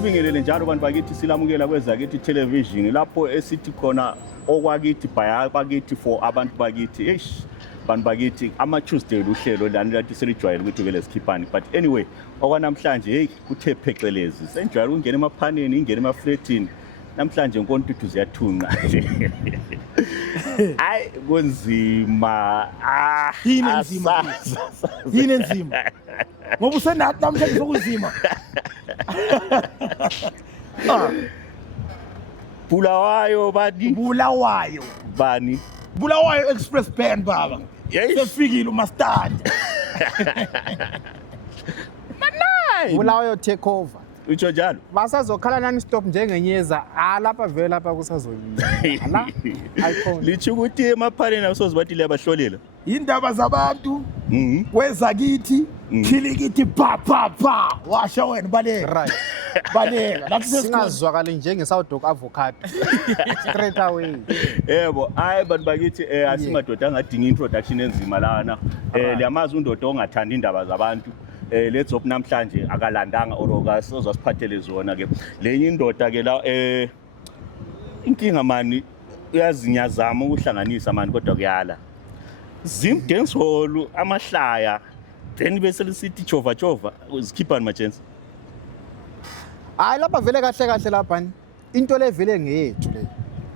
Selibingelele njalo bantu bakithi silamukela kwezakithi television lapho esithi khona okwakithi bayakithi for abantu bakithi. Eish bantu bakithi ama Tuesday uhlelo lani lathi selijwayele ukuthi vele sikhiphani, but anyway okwanamhlanje hey kuthe phecelezi senjwayele ungena emaphaneni ingena emafletini namhlanje inkontuthi ziyathunqa. Ay kunzima yini enzima ngoba usenathi namhlanje sokuzima. Bulawayo bani Bulawayo Express Band baba. Sefikile uMastad. Manai Bulawayo takeover. utsho njalo Basazokhala nani stop njengenyeza lapha vele lapha kusazoyila. La icon. lithi ukuthi emaphaneni asozibathi liyabahlolela Indaba zabantu kwezakithi khilikithi pa washa wena baleka. Right. Baleka lapho Singazwakali njenge South Dog avocado. Straight away. Yebo hayi bantu bakithi asimadoda angadinga introduction enzima lana liyamazi undoda ongathanda indaba zabantu let's hope namhlanje akalandanga oroka sizosiphathele zona ke lenye indoda ke la inkinga mani uyazinyazama ukuhlanganisa mani kodwa kuyala Zim dance hall amahlaya then bese lisithi chova uzikhiphani ma chance. Hayi lapha vele kahle lapha into le vele ngeyethu le.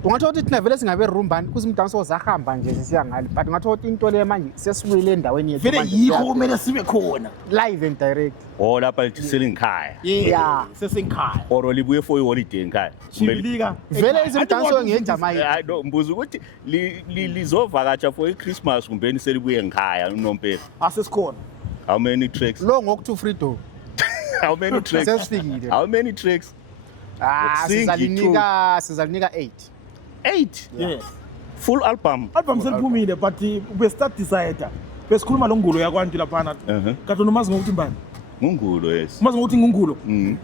Ungathola ukuthi thina vele singabe rumbani kuze umdanso ozahamba nje sisiya ngale, but ungathola ukuthi into le manje sesibuyile endaweni yethu vele yikho kumele sibe khona live and direct. Oh lapha lithi selingikhaya. Yeah, sesengikhaya. Oro libuye for iholiday ngikhaya. Shibilika Vele izimdanso ngenjamayi. Hayi no mbuzo ukuthi lizovakatsha for iChristmas kumbeni selibuye ngikhaya uNompela. Asesikhona. How many tracks? Lo ngoku freedom. How many tracks? Sesifikile. How many tracks? Sizalinika 8. 8? Yes. Full album seliphumile but we start decider. Besikhuluma lo ngulo yakwantu laphana. Kanti nomazi ngokuthi mbani? Ngungulo yes. Umazi ngokuthi ngungulo.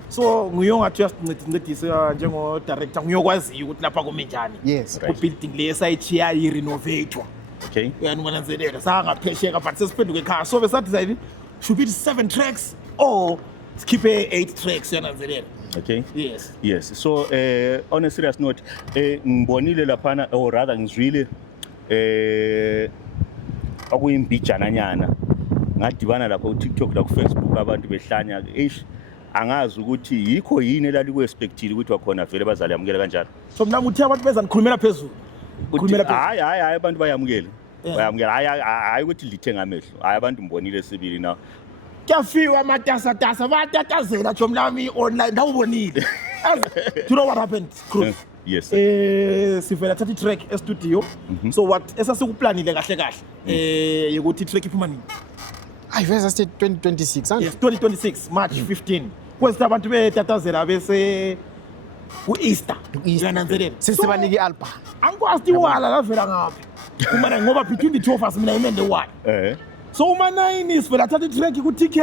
So nguyongathi uyasincedisa njengo director nguyokwazi ukuthi lapha kome njani. Yes. Ku building le sayichiya yi renovate. Okay. Uyanwananzelela sangaphesheka but sesiphenduke ekhaya. So besa decide should be 7 tracks or skip 8 tracks uyananzelela. Okay. Yes. So on a serious note ngibonile laphana or rather ngizwile akuyimbijana nyana ngadibana lapho ku TikTok la ku Facebook abantu behlanya angazi ukuthi yikho yini elali ku expectile ukuthi wakhona vele bazali yamukela kanjalo. So mina ngithi abantu beza nikhulumela phezulu. Hayi abantu bayamukela. Bayamukela hayi ukuthi lithe ngamehlo. Hayi abantu mbonile sibili now. Kuyafika amatasa batatazela jomlami online ndawubonile. Do you know what happened? Cruz. Yes. Sivela thatha track e studio. So what esasikuplanile kahle ukuthi track iphuma nini? Ayi vese sithi 2026. Yes, 2026 March 15. Kwesita abantu betatazela bese ku Easter. Uyananzelela. Sisibaniki album. Angikwazi wala lavela ngaphi. Uma ngoba between the two of us mina imende why. So uma 9 isivela thatha track ku TK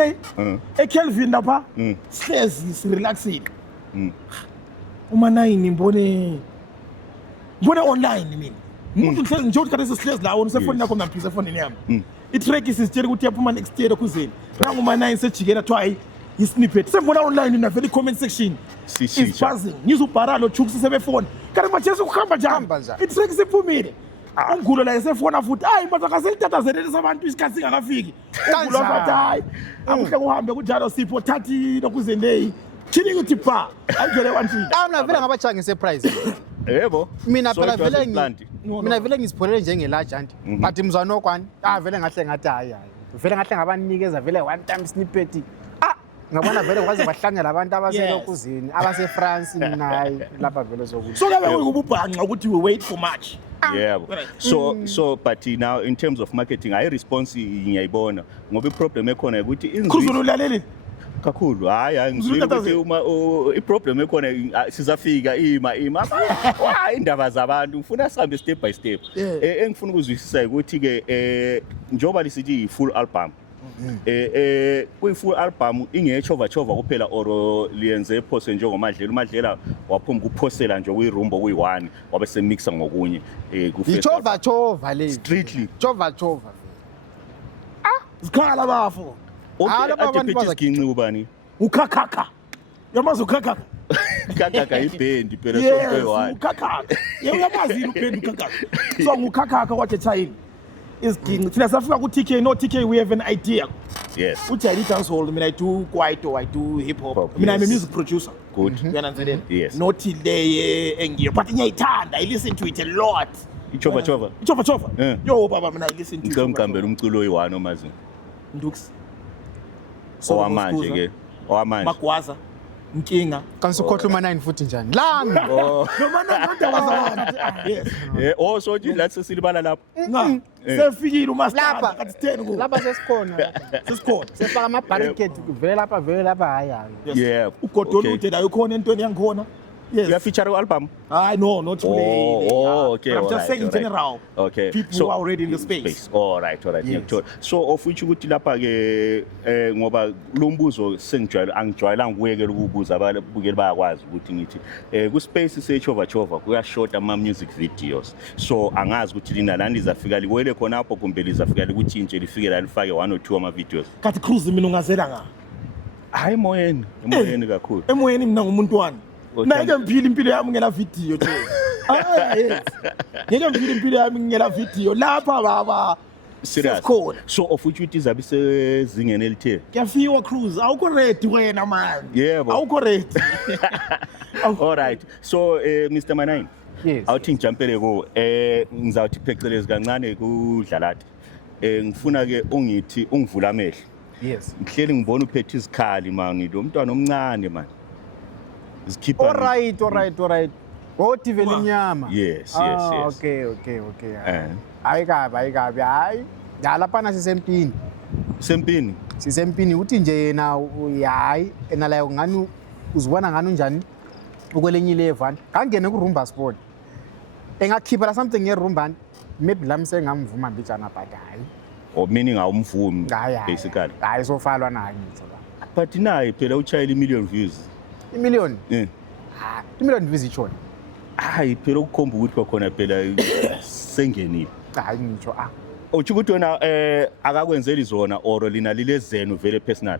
eKelvin lapha sihlezi sirelaxile. Uma 9 ngibone online mina. Umuntu uhlezi nje uthi sihlezi la wona usefoni yakho ngamphisa efonini yami. I-track isitshela ukuthi yaphuma next year kuzeni. Nangu uma 9 sejikela twa i-snippet. Sembona online na vele comment section. It's buzzing. Ngizubhara lo Chuks sebefoni. Kanti manje ukuhamba njani? I-track siphumile. Ungulo la esefona futhi hayi manje akaselitatazelele sabantu isikhathi singakafiki. Ungulo bathi hayi akuhle kuhambe kunjalo Sipho thathi lokuzeni leyi. Chilling ukuthi pa ayivele wanthini. Mina vele ngabajanga surprise. Yebo. Mina vele ngizipholele njengelaja nje. But mzwana okwani vele ngahle ngathi hayi. Vele ngahle ngabanikeza vele one time snippet. Ngabona vele kwaze bahlangela abantu abaselokuzini abase-France nayi lapha vele sokuthi. So kabe ukububhanqa ukuthi we wait for March. Yeah. So but now in terms of marketing I response ngiyayibona ngoba iproblem ekhona ukuthi Khuzulu laleli kakhulu hayi ngizwile ukuthi uma iproblem ekhona sizafika ima indaba zabantu ngifuna sihambe step by step engifuna ukuzwisisa ukuthi ke njoba lisithi full album kuyi full album ingechova kuphela or liyenze pose njengomadlela umadlela waphuma kuphosela nje kuyirumbo kuyi1 wabe semixa ngokunye ku chova le strictly chova zikhala bafo okay abantu bazaginci ubani ukhakha yamazi ukhakha Ukakaka ibhendi phela Yes, sokuyiwani. uKakaka. Uyamazi uBhendi uKakaka. So nguKakaka waseChina. Isiginci thina safika ku TK, no TK we have an idea. Yes. Uthi I dance hall, I do kwaito, I do hip hop. Hop, I'm a yes. music producer. Good. Uyananzelela? Yes. Not le engiyo, but ngiyayithanda. I listen to it a lot. Ichova. Chova. Yeah. Yo baba mina I listen to it. Ngicambela umculo oyi-1 omazi. Ndux. Owamanje ke. Owamanje. Magwaza. Nkinga. kanti ukhohlwa uma-9 futhi njani lami Oh. Noma nodaba zabantu. Yes. Oh so nje lathi sesilibala lapho. Nga. Sefikile umaster lapha kathi 10 ku. lapha sesikhona Sesikhona. sefaka ama-barricade vele lapha hayi Yeah. Ugodolo ude la ukhona entweni yangikhona. Yes. You are featuring album? No, not today. Okay. But I'm all just right, saying in all right. general. Okay. People who are already in the space. All right. Yes. Ngiyakuthola. So of which ukuthi lapha ke ngoba lo mbuzo angijwayelanga ukuyekela ukubuza ababukeli bayakwazi ukuthi ngithi ku space sechova kuyashota ama music videos. So angazi ukuthi lina lani lizafika liwele khona apho kumbe lizafika likutshintshe lifike la lifake 1 or 2 ama videos. Kathi cruise mina ungazela nga. Hayi emoyeni kakhulu. Emoyeni mina ngumuntu wani. Okay. Ngeke ngiphile impilo yami ngela video nje. Yes. Ngeke ngiphile impilo yami ngela video lapha baba. Serious. Sesikhona. So of which ukuthi izabe sezingene elithe. Kuyafiwa cruise. Awukho ready wena man. Yebo. Awukho ready. All right. So Mr. Manine. Yes. Awuthi ngijampele ko ngizawuthi phecelezi kancane kudlalati. Ngifuna ke ungithi ungivula amehlo. yes Ngihleli ngibona uphethe isikhali manje lo mntwana omncane man. Isikhipha. all right oti vele mnyama Yes. okay hayi kabi hayi laphana sisempini Sempini. uthi nje yena hayi enalayo ngani uzibona ngani unjani ukwelenye ilevani kangene kurumba sport engakhipha la something ngerumbani maybe lami sengamvuma mbijana but hayi Or meaning awumvumi hayi basically. hayi sofalwa naye ngitho la But naye phela uchayela million views. imillion Eh. imillion views ichona Hayi phela ukukhomba ukuthi kwakhona phela sengenile. hayi ngitsho Uthi ukuthi wena akakwenzeli zona or lina lilezenu vele personal.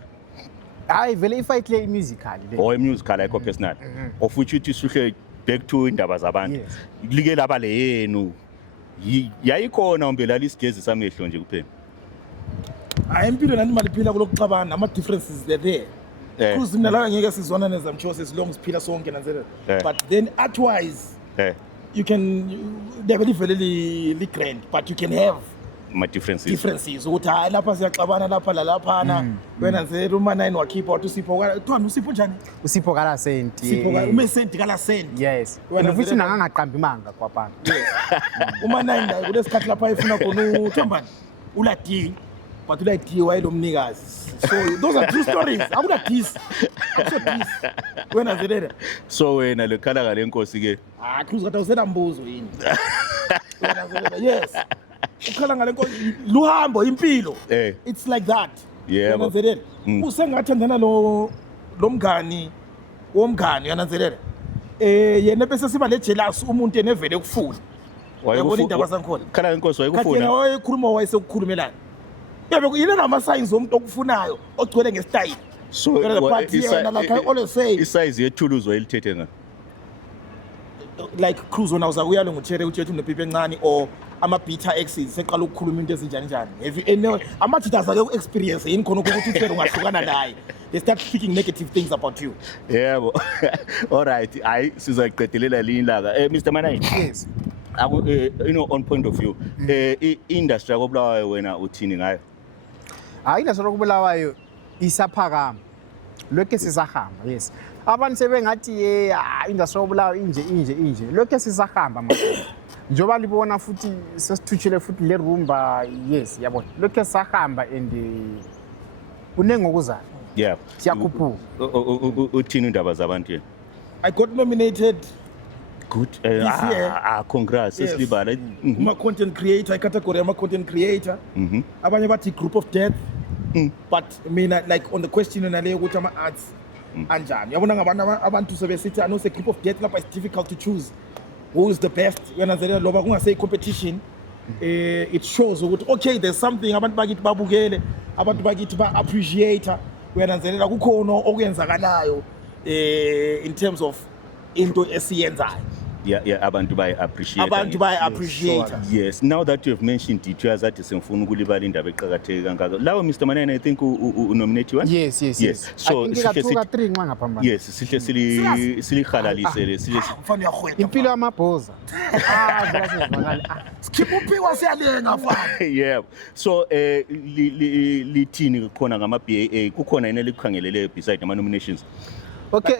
hayi vele ifight le musical le Or musical ayikho personal. Of which uthi suhle back to indaba zabantu. Yes. Like laba le yenu. Yayikhona umbe la lisigezi samehlo nje kuphela. Hayi impilo nani maliphila kulokuxabana ama differences there. Cruise mina la ngeke sizwana neza mcho sesilong siphila sonke nanzela. But then artwise you can they very very grand but you can have My differences. ukuthi hayi lapha siyaxabana lapha la laphana wena nje uma 9 wakhipha wathi usipho njani usipho kala senti sipho umesenti kala senti yes Wena futhi vele- nangaqambi manga kwaphana uma 9 la kulesikhathi lapha efuna khona uthambani ulati but ulati wayelomnikazi so those are true stories akuna this wena nje So wena lekhala ngale nkosi ke. cruise kade usena mbuzo yini wena nje yes ukhala ngale nkosi luhambo impilo it's like that Yebo. Uyananzelela usengathandana lo mngani womngani uyananzelela yena bese siba le jealous umuntu enevele kufuna Uyabona indaba zangikhona Khala inkosi kathi yena wayekufuna. wayekhuluma wayesekukhulumelana yabe yena namasayinzi omuntu okufunayo ogcwele ngesitayile So but yena like I always say isize yethuluzo elithethe nga. like cruise wona uzakuyalo nguthere uthi unepipe encane or ama-beta exes seqala ukukhuluma into ezinjani njani ama-jitters ake ku-experience yini khona ukuthi uthele ungahlukana naye they start speaking negative things about you Yebo. All right. Hayi sizayiqedelela linilanga. Mr. Manine. yes On point of view, industry yakobulawayo wena uthini ngayo? hayi indasolo kubulawayo isaphakama lokho sisahamba yes abantu sebengathi indasolo kubulawayo inje lokho sisahamba manje njoba libona futhi sesithuthile futhi le rumba yes yabona lokho sisahamba and kunengokuzayo Yeah. siyakhuphuka Uthini indaba zabantu yena? I got nominated Good. This year. Congrats. Yes. Sesilibala. Uma-content creator icategory ama-content creator abanye bathi group of death but mina like on the question naleyo ukuthi ama-arts anjani uyabona abantu sebesithi anose group of death lapha it's difficult to choose who is the best uyananzelela loba kungaseyi-competition it shows ukuthi okay there's something abantu bakithi babukele abantu bakithi ba-appreciate uyananzelela kukhona okuyenzakalayo in terms of into esiyenzayo. Yeah, abantu appreciate. Yes, now that you have mentioned it, uyazathi semfuna ukulibala indaba eqhakatheke kangaka. Lawo Mr. Manene, I think nominate one? Yes. So I think sihle 3 nxa ngaphambana. Yes, sihle silihalalisele sile. Mfana uyahwetha. Impilo yamabhoza. Vela sizivakala. Sikhipha uphiwa siyalenga mfana. Yeah. So lithini khona ngama BAA kukhona yena likukhangelele beside ama nominations. Okay,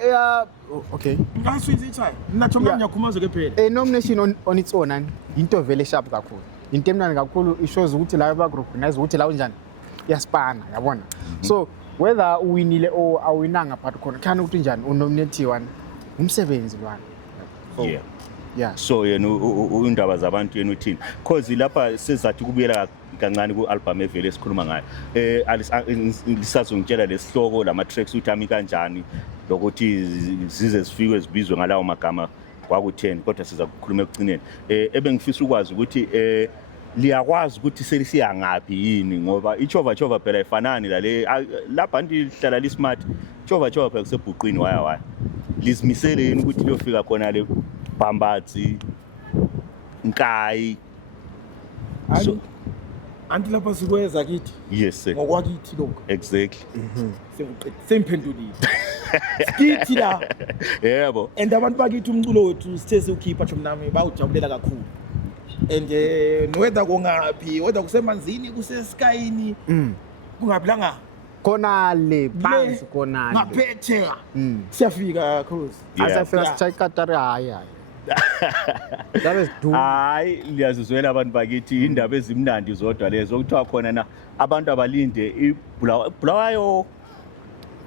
okay. Ngaswitha ichai. Nacho mina ngiyakhumuza ke phela. Nomination on its own into vele sharp kakhulu. Into emnandi kakhulu ishows ukuthi la ba recognize ukuthi la unjani. Yaspana, yabona. So whether uwinile or awinanga but khona khana ukuthi njani unominatiwe umsebenzi lwana. Yeah. So yena undaba zabantu yena uthini because lapha sezathi kubuyela kancane ku-album evele esikhuluma ngayo lisazongitshela lesihloko lama tracks ukuthi ami kanjani lokuthi zize zifike zibizwe ngalawo magama kwaku-10 kodwa siza kukhuluma ekugcineni ebengifisa ukwazi ukuthi liyakwazi ukuthi selisiya ngaphi yini ngoba ichova phela ifanani la bhanti lihlala lismart chova phela kusebhuqini waya lizimisele yini ukuthi liyofika khona le Bambatsi, Nkai. So, anti lapha sikweza kithi. Yes sir. Ngokwakithi lokho. Exactly. Semphendulile. Kithi la. Yebo. And abantu bakithi umculo wethu sithe siukhipha Chomnami bawujabulela kakhulu. And whether kungaphi, whether kusemanzini, kuseskayini, kungaphilanga khona le phansi khona le. Ngaphethe. Siyafika cruise. Asafika sichayikatari hayi. Hayi liyazizwela abantu bakithi indaba ezimnandi zodwa lezo kuthiwa khona na abantu abalinde Bulawayo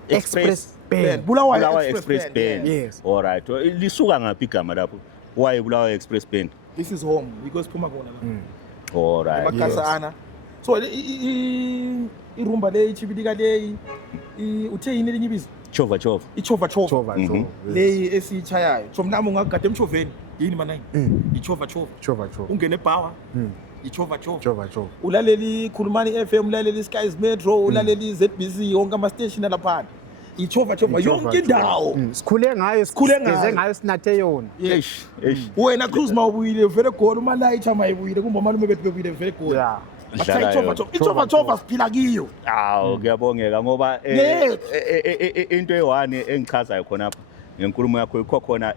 Express Band. Bulawayo Express Band. Yes. All right. Lisuka ngaphi igama lapho? Why Bulawayo Express Band? This is home because phuma kona la. All right. Makasana. So irumba le ichibidika le uthe yini lenye ibizo? Chova. Ichova. Le esichayayo. Chomnami ungagade emchoveni. Yini mana yini? Ichova. Ungene epower. Ichova. Ulaleli Khulumani FM, ulaleli Skies Metro, ulaleli ZBC, yonke ama station lapha. Ichova yonke indawo. Sikhule ngayo sinathe yona. Eish. Wena cruise mawubuyile vele goli uma layicha mayibuyile kumba malume bethu bebuyile vele goli. Yeah. Ichova siphila kiyo. Awu kuyabongeka ngoba into ewane engichazayo khona apha ngenkulumo yakho ikhona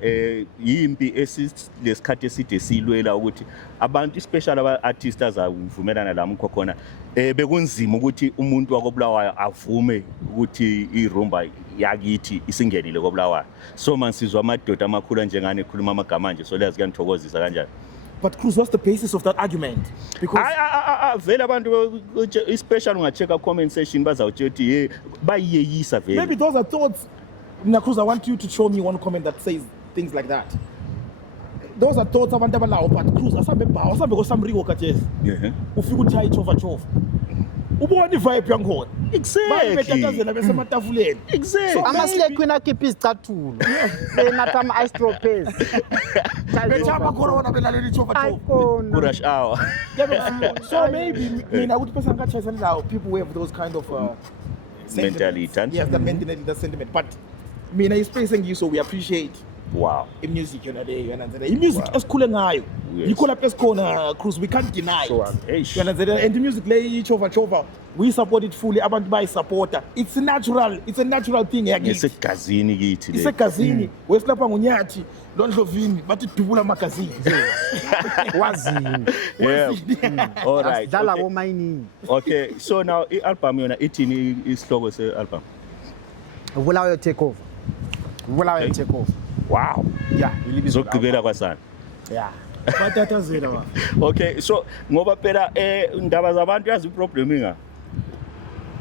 yimpi esilesikhathi eside silwela ukuthi abantu especially aba artists azavumelana lami khona bekunzima ukuthi umuntu wakobulawayo avume ukuthi irumba yakithi isingenile kobulawayo so mansizwa amadoda amakhulu njengane ekhuluma amagama nje so leyazi kuyangithokozisa kanjani. But Cruz, what's the basis of that argument? Because vele abantu especially unga-check comment section bazawutshethi ye bayiyeyisa vele. Maybe those are thoughts. Now Cruz, I want you to show me one comment that says things like that. Those are thoughts abantu abalawo but Cruz asambe ko samriwo kathesi. Ufika uthi ichova. Ubona ivibe yankhona. Exactly. Bayibetatazela besematafuleni. Exactly. Amaslek wena keep izicathulo. Benathi ama ice droppers. Bechama corona belalela ichova. Rush hour. So maybe mina ukuthi bese ngachayisana lawo people who have those kind of mentality. Yes, that mentality, that sentiment. But mina ispace ngiyo so we appreciate. Wow. Music yona le music esikhule ngayo yikho lapho esikhona Cruz we can't deny it. And the music le ichova we support it fully abantu bayisupporta it's a natural thing yakithi isegazini kithi le isegazini wesilapha nguNyathi Londlovini bathi dubula amagazini wazini all right dala wo mining. Okay, so now i-album yona ithini isihloko se-album? Bulawayo Takeover. Wow. Yeah, izogqibela kwasana. Yeah. batatazela wa. Okay, so ngoba phela indaba zabantu yazi iproblem inga.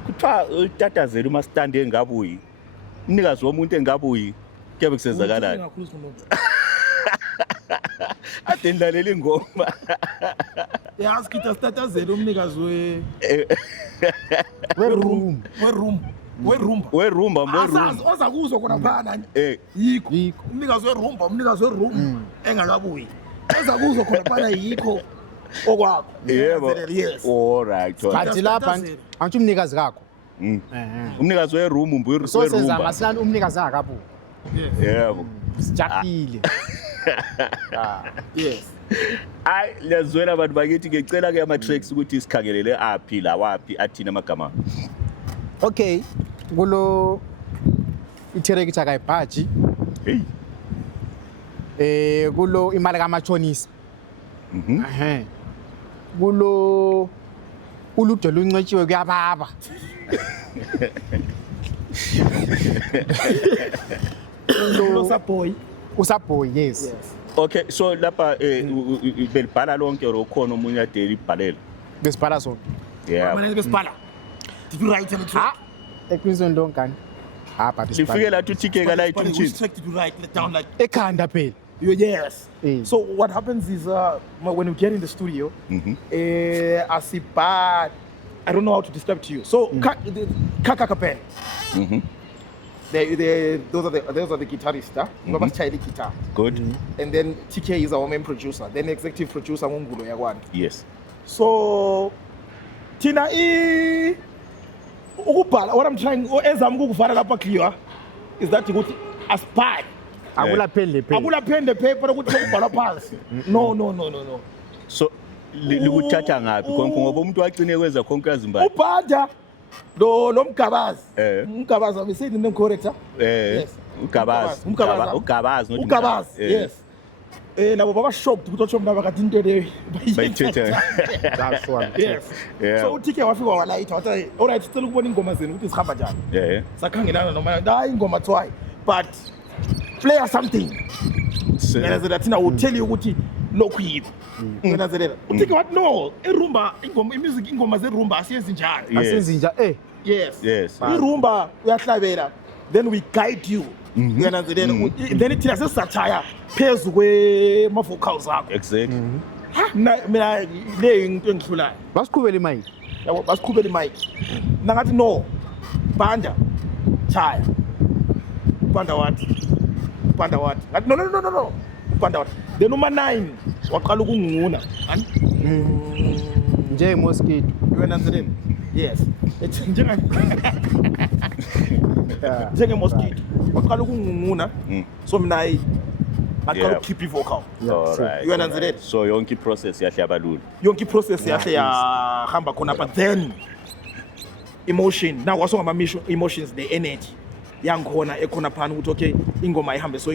Kuthiwa utatazela uma stand engabuyi. Umnikazi womuntu engabuyi kuyabe kusenzakalani? Ade ndlalela ingoma. Yazi kita tatazela umnikazi werumba oza kuzwa khona phana yikho umnikazi werumba engakabuyi oza kuzwa khona phana yikho okwakho. Yebo. All right. Bathi lapha antu umnikazi kakho. Umnikazi werumba so senza ngasilani umnikazi akabuyi. Yebo. sijahile. Yes. Hayi liyazwela abantu bakithi ngicela ke ama tracks ukuthi sikhangelele aphi la waphi athina amagama. Okay, kulo iterekitha kayibhaji. Hey. Kulo imali kamachonisa. Mhm. Kulo uludo luncetshiwe kuyababa. Lo Saboy. Usaboy, yes. Okay, so lapha belibhala lonke or ukhona umunye ade libhalela. Besibhala sona. Yeah. Mana besibhala. Did you write the track? Eqinisweni lonkani. But Lifike la TK ka light Which umtshini. track did you write it down like? ekhanda phela. Yes. Eh. So what happens is when we get in the studio, Asipa, I don't know how to describe to you. So Kaka Pen. Mhm. Those are the guitarists, Baba Chile guitar. Good. And then TK is our main producer. Then executive producer Mungulo Yagwan. Yes. So Tina ukubhala, what I'm trying ezam ukuvara lapha clear is that ukuthi aspire. Akula phele phela. Akula pen the paper ukuthi ukubhala phansi. No. So likuthatha ngapi konke ngoba umuntu wagcine kwenza konke yazimbali. Ubhanda lo mgabazi. Umgabazi abeseni name correct? Yes. Ugabazi. Ugabazi not Ugabazi. Yes. Nabo baba shocked ukuthi otsho mna bakathi into le bayithetha. That's one. Yes. Yeah. So uTK wafika walayithi wathi alright sicela ukubona ingoma zenu ukuthi zihamba njani. Yeah. Sakhangelana noma hayi ingoma twice but play something. Ngiyazela thina will tell you ukuthi lokhu yiko. Ngiyazelela. uTK wathi no, irumba ingoma zerumba asiyenzi njani. Asenzi nja Yes. Yes. Irumba uyahlabela then we guide you. Ngiyazelela then thina sesatshaya phezu kwema vocals akho. Exactly. Mina le into engihlulayo. basiqhubela imayini. Yabo basiqhubela imic. Nangathi no. Banda. Chaya. Banda wathi. Ngathi no. Banda wathi. Then uma9 waqala ukunguna. Nje mosquito. Uyananzelela? Yes. Njenge mosquito. Waqala ukunguna. So mina ngaqala keep vocal. Alright. Uyananzelela? So yonke process yahlaba lula. Yonke process yahle yahamba khona but then emotion now wasonga ama emotions the energy yangikhona ekhona phana ukuthi okay ingoma ihambe so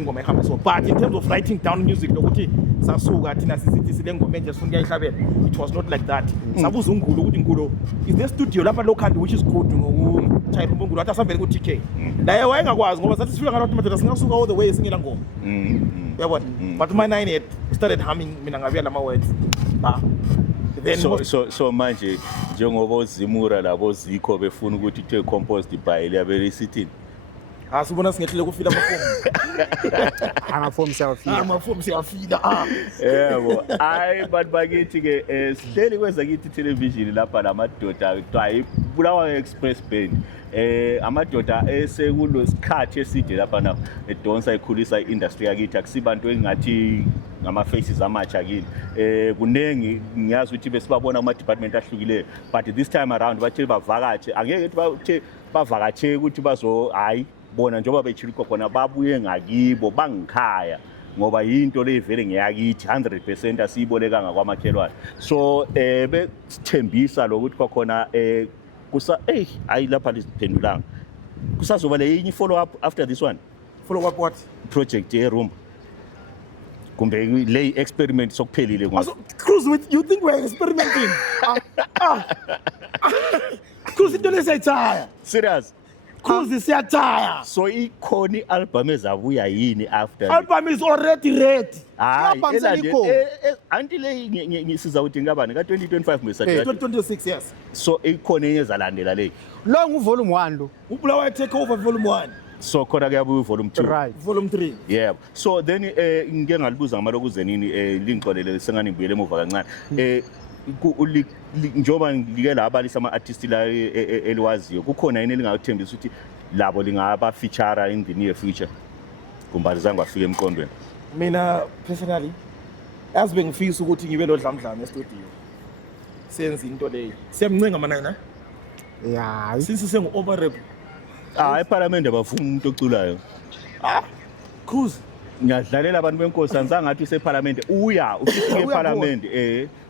but in terms of writing down music lokuthi sasuka thina sisithi sile ngoma enje sifuna ukuyihlabela it was not like that sabuza uNgulu ukuthi Ngulu is the studio lapha local which is good ngokuchayela uNgulu wathi asambele ku TK la wayengakwazi ngoba sathi sifika ngalathi madoda singasuka all the way singela ngoma yabona but my 9 had started humming mina ngabuya lama words then so manje njengoba uzimura labo zikho befuna ukuthi ithe composed by Liabele City. Asibona singehlele kufila Amafomu siyafila Yebo hayi bantu bakithi ke sihleli kwenza kithi television lapha lamadoda kuthiwa ibulawa express band amadoda esekulo sikhathi eside lapha na edonsa ikhulisa iindustry yakithi akusibantu engathi ngama faces amatsha kini kunengi ngiyazi ukuthi besibabona kuma department ahlukileyo but this time around bathi bavakatshe angeke bathi bavakatshe ukuthi bazo hayi bona njengoba bechilika khona babuye ngakibo bangikhaya ngoba into levele ngiyakithi 100% asiyibolekanga kwamakhelwane so besithembisa lokuthi kwakhona kusa hayi lapha lisiphendulanga kusazoba le follow up after this one follow up what project eRumba kumbe le experiment sokuphelile ngoba Cruise with you think we're experimenting Cruise into lesayithaya serious Cruise siyatshaya so ikhona ialbum ezabuya yini after album is already ready hayi anti le ngisiza ukuthi ngabani ka 2025 msesathi 2026 yes so ikhona enye ezalandela le lo nguvolume 1 lo ubulawa take over volume 1 so khona kuyabuya volume 2 right volume 3 yeah so then ngike ngalibuza ngamaloku zenini lingixolele sengani ngibuyele emuva kancane njoba ngike labalisa ama artists la eliwaziyo kukhona yini elingathembisa ukuthi labo lingaba feature in the near future kumbalizanga wafika emqondweni mina personally as bengifisa ukuthi ngibe lodlamdlana e-studio senze into leyo siyamncenga manana yeah since sengu overrap eParliament abavuma umuntu oculayo Cruise ngiyadlalela abantu benkosi anzangathi useParliament uya ufike eParliament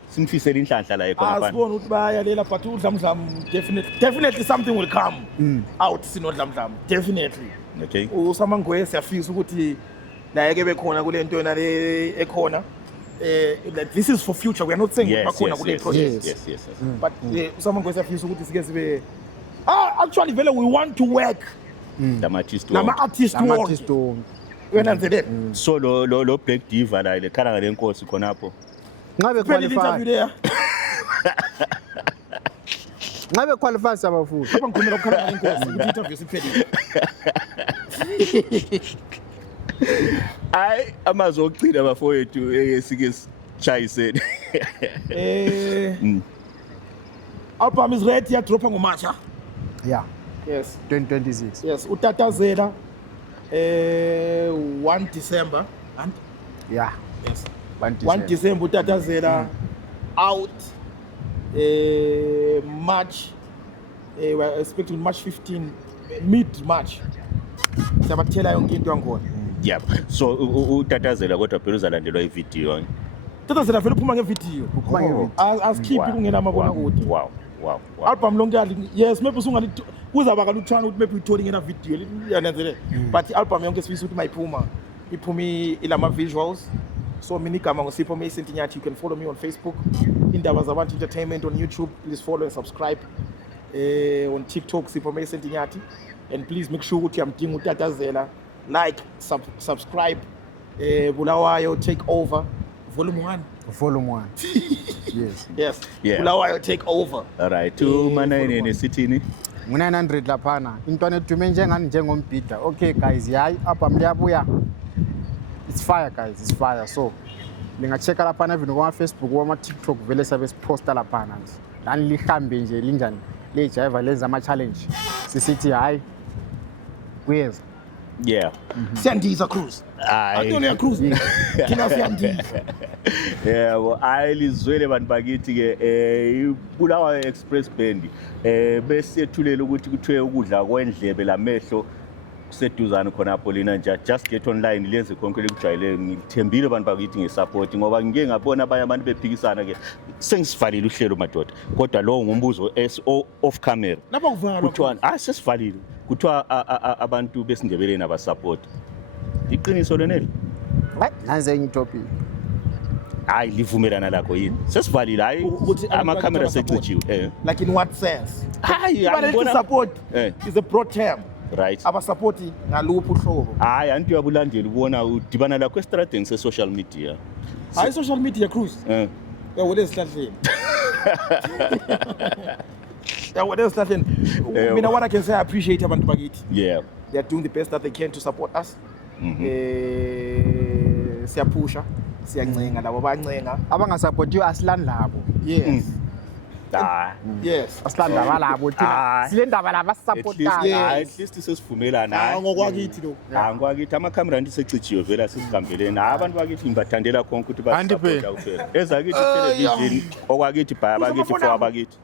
simfisela inhlanhla la ekhona asibona ukuthi bayalela but udlamdlam definitely something will come out sinodlamdlam definitely. Okay. uSamangwe siyafisa ukuthi naye ke bekhona kule nto yona le ekhona that this is for future. We are not saying bakhona kule project. Yes. But uSamangwe siyafisa ukuthi sike sibe actually vele we want to work nama-artist wonke. Uyananzelela? So lo Black Diva la le khala ngale nkosi khonapho. Ngabe Interview there. Ngabe qualify sabafundi. Apha ngikhuluma ukukhala ngale nkosi ukuthi interview siphelile. Hayi amazwi okugcina bafowethu esike sichayisene. Album is ready yadropha ngoMacha. Yeah. Yes. 2026. Yes, uTatazela 1 December and Yeah. yes. 1 December uTatazela out March we're expecting March 15 mid-March. Siyabathela yonke into yankhona. Yep. So uTatazela kodwa phela uzalandelwa ivideo. Tatazela vele uphuma ngevideo. Asikhiphi kungena amabona kude. Wow. Album lonke yes maybe usungali kuzaba kaluthana ukuthi maybe utholi ngena video yanenzele but album yonke sifisa ukuthi mayiphuma iphumi ilama visuals. So mina igama ngoSipho Mason Nyathi. You can follow me on Facebook, Indaba Zabantu Entertainment, on YouTube. Please follow and subscribe. On TikTok Sipho Mason Nyathi. And please make sure ukuthi yamdinga uTatazela, like, subscribe. Bulawayo Take Over Volume 1. Volume 1. Yes. Yeah. Bulawayo Take Over. All right. To manayini nesithini? Ngu900 laphana. Intwana edume njengani njengombhida. Okay guys, yayi apha mliyabuya. It's fire guys, it's fire. So lingacheka laphana even kwa Facebook kwa TikTok vele sabe siposta laphana nje. Lani lihambe nje linjani. Le jive lenza ama challenge. Sisithi hayi. Kuyeza. Yeah. Siyandiza Cruise. Ayona ya Cruise. Kina siyandiza. Yebo, ayilizwele bantu bakithi ke Bulawayo Express Band bese thulela ukuthi kuthiwe ukudla kwendlebe lamehlo kuseduzana khonapho lina nje just get online lenze konke lekujwayele ngithembile abantu bakithi ngesupport ngoba ngike ngabona abanye abantu bephikisana ke sengisivalile uhlelo madoda kodwa lo ngumbuzo off camera lapha kuvalwa kuthiwa sesivalile kuthiwa abantu besindebeleni abasupport iqiniso lenele Hayi nanze enye topic. Hayi livumelana lakho yini sesivalile hayi ama camera secijiwe like in what sense? Hayi Ngibona support is a broad term. Right. Abasupporti ngaluphi uhlobo? Hayi anti uyabulandela ubona udibana lakho estradeni se-social media. Hayi social media Cruise. Yawona esihlahleni. Yawona esihlahleni. Mina what I can say I appreciate abantu bakithi. Yeah. They are doing the best that they can to support us. Siyapusha, siyancenga labo bancenga. Abangasupportiwe asilandlabo. Yes. Yes. Asilandaba labo thina. Silendaba laba supportayo. At least sesivumelana. Ngokwakithi lo. Ngokwakithi ama camera anti secijiwe vela sisihambeleni. Abantu bakithi ngibathandela konke ukuthi basupporta kuphela. Ezakithi television okwakithi baya bakithi for abakithi.